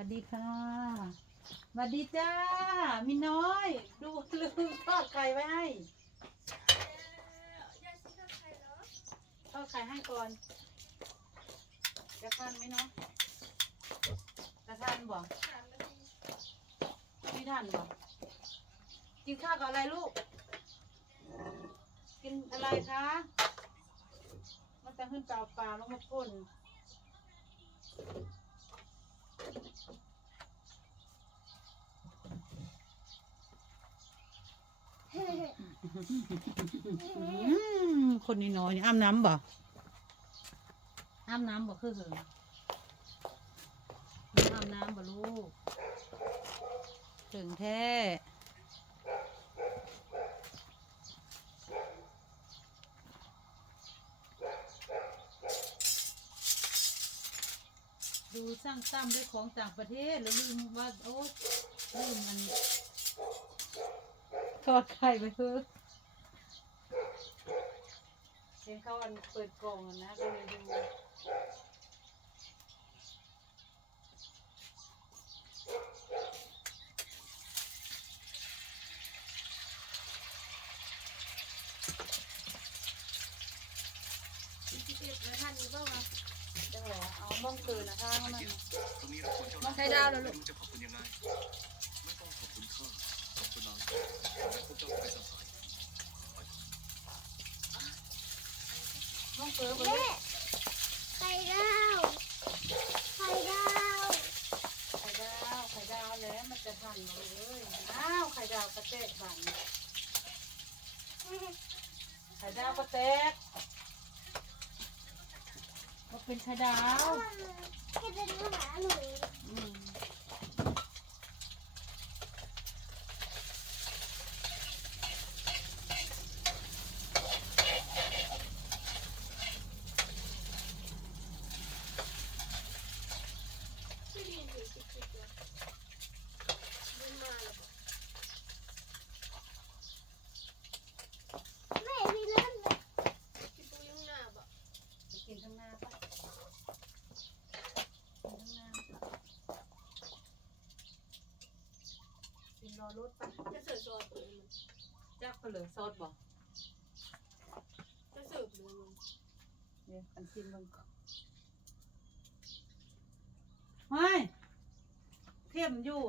วัสดีค่ะสวัสดีจ้า มีน้อย ดูลืมทอดไข่ไว้ให้ทอดไข่ให้ก่อน จะทานไหมเนาะ จะทานบ่พี่ทานบ่กินข้าวกับอะไรลูก กินอะไรคะ มันจะขึ้นเปล่าปลาลงมาพ่น คนนี้น้อยนี่อ้ำน้ำบ่อ้ำน้ำบ่คือเหรออ้ำน้ำบ่ลูกถึงแท้ ดูสร้างตั้มด้วยของต่างประเทศแล้วลืมว่าโอ้ลืมมันทอดไข่ไปเถอเห็นเขาอันเปิดกล่องนะก็เลยดูจัง หวะเอาบ้องเกินนะคะเพราะมัน ตรงนี้เราควรเจ้าบ้องไข่ดาวแล้วลูก ไม่รู้จะขอบคุณยังไง ไม่ต้องขอบคุณข้าขอบคุณนางแล้วพวกเจ้าไปสบายบ้องเกินไปแม่ไข่ดาวไข่ดาวไข่ดาวไข่ดาวแล้วมันจะทันเลยอ้าวไข่ดาวกระเตกบันไข่ดาวกระเตกมัน เป็นไข่ดาว แค่จะดูหาหนู อืม ไม่ดีเลยจิ๊กจิ๊กเลยมันมาแล้วบอกแม่มีเรื่องเลยพี่ปูยุ่งหน้าบอก ไปกินข้างหน้าปะกินข้างหน้า กินรอรถปะจะเสิร์ฟซอสเลยจักไปเลยซอสบอกมันจะเสิร์ฟเลยมันเดี๋ยวกันชิมมันก่อนเฮ้ยเข้มอยู่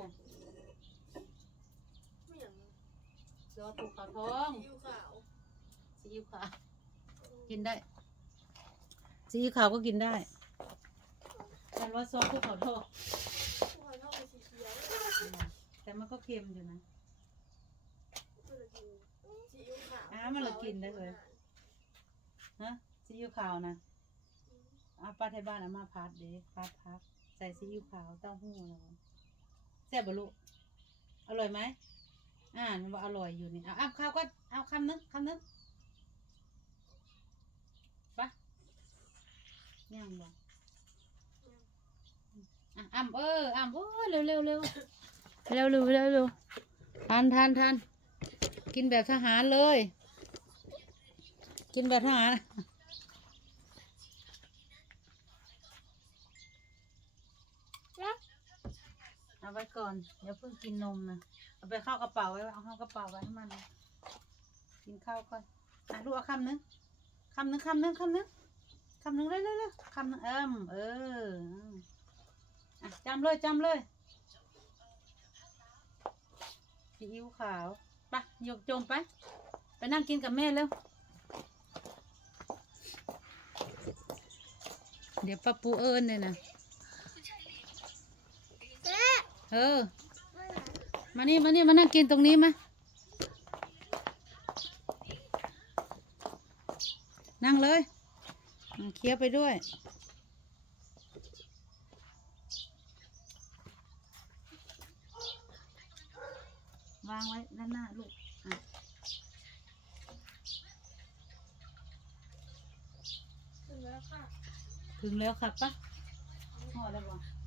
ไม่อย่างนั้นซอสภูเขาทองซีอิ๊วขาวซีอิ๊วขาวกินได้ซีอิ๊วขาวก็กินได้แต่ว่าซอสภูเขาทอง ผู้พันเท่าเป็นสีเขียว แต่มันก็ เค็มอยู่นะมันจะกินซีอิ๊วขาวอ่ามันละกินได้เลยฮะซีอิ๊วขาวนะเอาปลาไทยบ้านเอามาพัดเด้พัดพักใส่ซีอิ๊วขาวเต้าหู้แล้วแซ่บบ่ลูกอร่อยไหมอ่านว่าอร่อยอยู่นี่เอาเอาข้าวก็เอาคำนึงคำนึงไปะย่างบ่อะอ่ำเอออ่ำโอ้ยเร็วเร็วเร็ว เร็วเร็วเร็วเร็วทานทานทานกินแบบทหารเลย กินแบบทหารเอาไว้ก่อน เดี๋ยวเพิ่งกินนมนะ เอาไปเข้ากระเป๋าไว้ เอาเข้ากระเป๋าไว้ให้มัน กินข้าวก่อนอะลูกเอาคำนึงคำนึงคำนึงคำนึงคำนึงเร็วเร็วคำนึงเอิ่มเออจำเลยจำเลย ซีอิ๊วขาวไปยกโจมไป ไปนั่งกินกับแม่เร็วเดี๋ยวป้าปูเอิญเนี่ยนะเออ มานี่มานี่มานั่งกินตรงนี้มานั่งเลย เคี้ยวไปด้วย วางไว้ด้านหน้าลูกอะ ถึงแล้วค่ะ ถึงแล้วค่ะปะพอแล้วบ่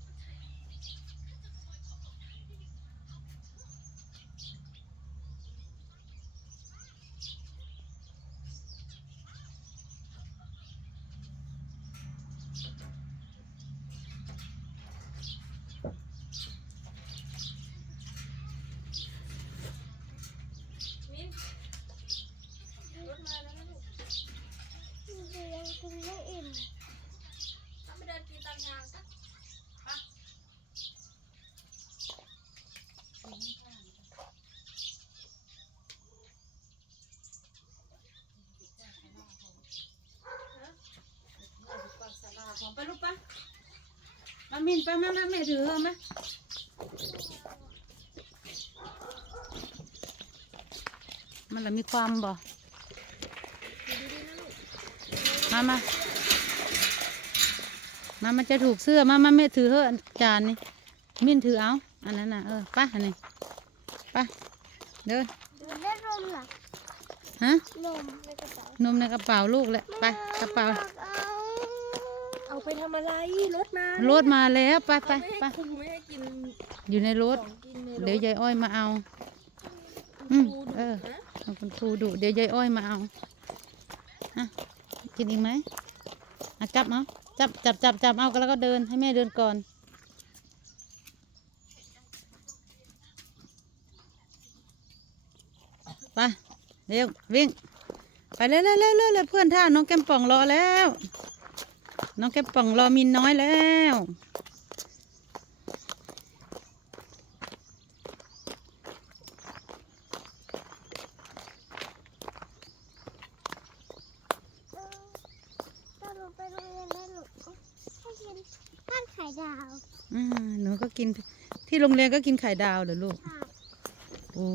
มามินไปมามาแม่ถือเอาไหมมันละมีความบ่มามามามันจะถูกเสื้อมามาแม่ถือเถอะจานนี่มินถือเอา อันนั้นน่ะเออไป้าอันนี้ไป้าเดินดูได้นมเหรอฮะนมในกระเป๋านมในกระเป๋าลูกแหละไปกระเป๋า เอาเอาไปทำอะไรรถมารถมาแล้วไปไปไม่ไปให้คุณไม่ให้กินอยู่ในรถ ของกินในรถเดี๋ยวยายอ้อยมาเอา อืมครูดุเออ นะเอาคุณครูดุเดี๋ยวยายอ้อยมาเอาอะกินอีกไหมอะจับเอาจับจับจับจับเอาแล้วก็เดินให้แม่เดินก่อน ไปเร็ววิ่ง ไปเร็วเร็วเร็วเร็วเร็วเพื่อนท่าน้องแก้มป่องรอแล้ว น้องแก้ป่องรอมินน้อยแล้วหนูไปโรงเรียนได้หนูให้กินข้าวไข่ดาวอ่าหนูก็กินที่โรงเรียนก็กินไข่ดาวเหรอลูก ค่ะโอ้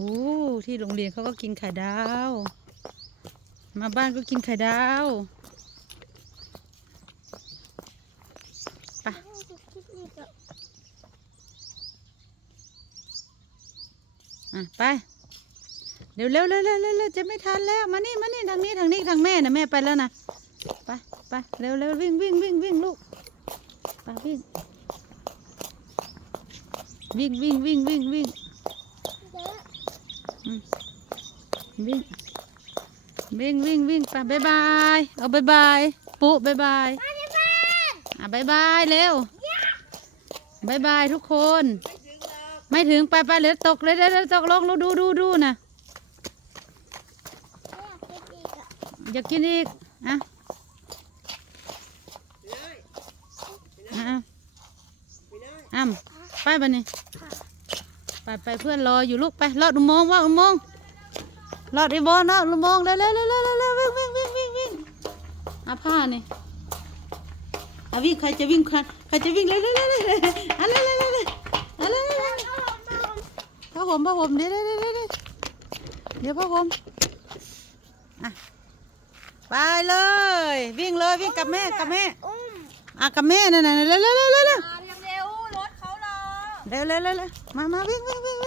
ที่โรงเรียนเขาก็กินไข่ดาว มาบ้านก็กินไข่ดาว ไป ให้ดูคลิปนี้ก่อน อะไปเร็วเร็วเร็วเร็วเร็วเร็วจะไม่ทันแล้ว มานี่มานี่ทางนี้ทางนี้ทางแม่นะแม่ไปแล้วนะไปไปเร็วเร็ววิ่งวิ่งวิ่งวิ่งลูกไปวิ่งวิ่งวิ่งวิ่งวิ่งวิ่งเดี๋ยววิ่งวิ่งวิ่งวิ่งไปบายบายเอาบายบายปุ๊บายบายอะบายบายเร็วบายบายทุกคน ไม่ถึงไปไปเดี๋ยวตกเลยเดี๋ยวเดี๋ยวตกลงดูดูดูดูนะอยากกินอีกอะอยากกินอีกอะอะอ้ำไปบันนี้ไปไปเพื่อนรออยู่ลูกไปลอดอุโมงว่าอุโมงค์ลอดอีโมงค์นะอุโมงเร็วเร็วเร็วเร็วเร็ววิ่งวิ่งวิ่งวิ่งวิ่งเอาผ้านี่เอาวิ่งใครจะวิ่งใครใครจะวิ่งเร็วเร็วเร็วเร็วเร็ว ห่มผ้าห่มเดี๋ยวเดี๋ยวเดี๋ยวเดี๋ยวเดี๋ยวผ้าห่มอะไปเลย วิ่งเลยวิ่งกับแม่กับแม่อุ้มอะกับแม่นั่นน่ะเร็วเร็วเร็วเร็วเร็วมาเร็วเร็วรถเขารอเร็วเร็วเร็วเร็วมามาวิ่งวิ่งวิ่ง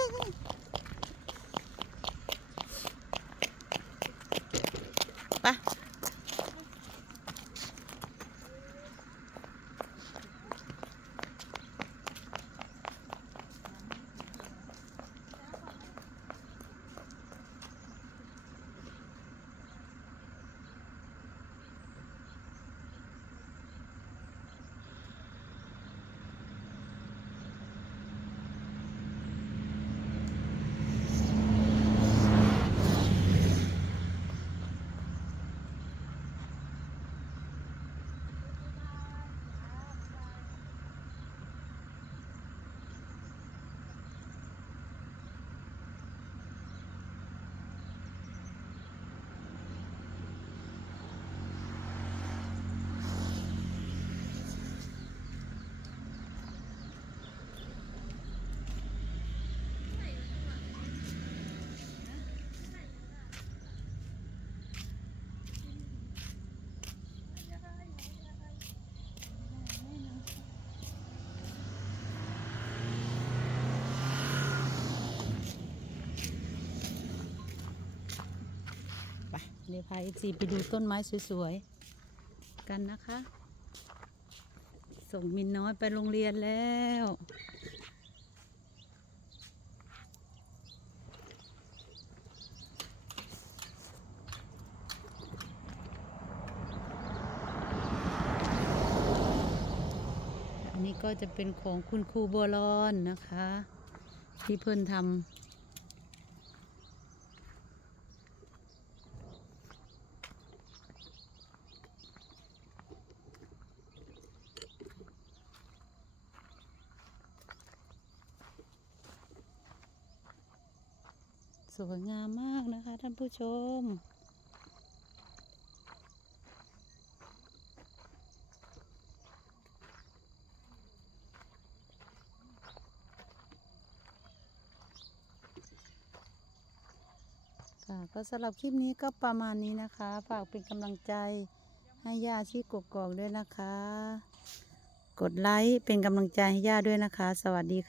เดี๋ยวพาเอซีไปดูต้นไม้สวยๆ กันนะคะ ส่งมินน้อยไปโรงเรียนแล้วอันนี้ก็จะเป็นของคุณครูบัวรอนนะคะ ที่เพิ่นทำ วยงามมากนะคะ ท่านผู้ชม ค่ะก็สำหรับคลิปนี้ก็ประมาณนี้นะคะ ฝากเป็นกำลังใจให้ย่าชีกกอกด้วยนะคะ กดไลค์เป็นกำลังใจให้ย่าด้วยนะคะ สวัสดีค่ะ